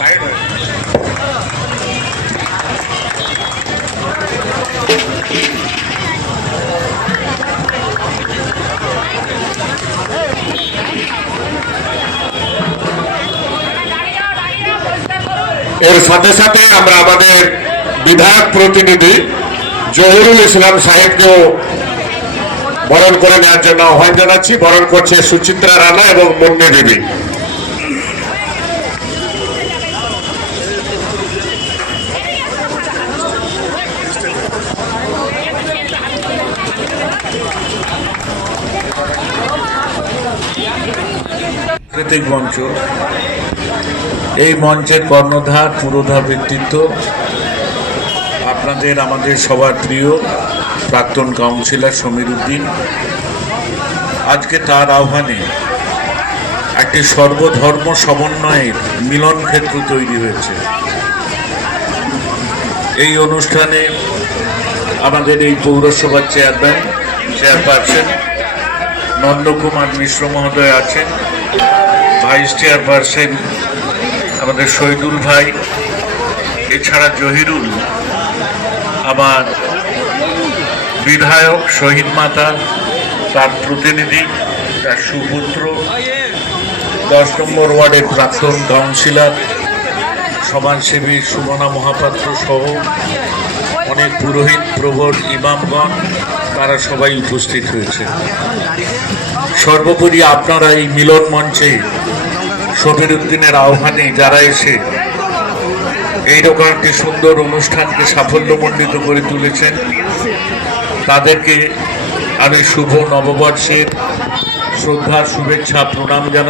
হয়ে এর সাথে সাথে আমরা আমাদের বিধায়ক প্রতিনিধি জহিরুল ইসলাম সাহেবকেও বরণ করে নেওয়ার জন্য আহ্বান জানাচ্ছি। বরণ করছে সুচিত্রা রানা এবং মুন্নি দেবী। সাংস্কৃতিক মঞ্চ। এই মঞ্চের কর্ণধার পুরোধা ব্যক্তিত্ব, আপনাদের আমাদের সবার প্রিয় প্রাক্তন কাউন্সিলর সমীর উদ্দিন। আজকে তার আহ্বানে একটি সর্বধর্ম সমন্বয়ের মিলন ক্ষেত্র তৈরি হয়েছে। এই অনুষ্ঠানে আমাদের এই পৌরসভার চেয়ারম্যান, চেয়ারপারসন নন্দকুমার মিশ্র মহোদয় আছেন। ভাইস চেয়ারপারসন আমাদের শহীদুল ভাই, এছাড়া জহিরুল, আমার বিধায়ক শহীদ মাতা, তার প্রতিনিধি, তার সুপুত্র, দশ নম্বর ওয়ার্ডের প্রাক্তন কাউন্সিলর, সমাজসেবী সুমনা মহাপাত্র সহ অনেক পুরোহিত প্রবর ইমামগণ তারা সবাই উপস্থিত হয়েছে। সর্বোপরি আপনারা এই মিলন মঞ্চে শফিরুদ্দিনের আহ্বানে যারা এসে এইরকম একটি সুন্দর অনুষ্ঠানকে সাফল্যমণ্ডিত করে তুলেছেন, তাদেরকে আমি শুভ নববর্ষের শ্রদ্ধা শুভেচ্ছা প্রণাম জানাই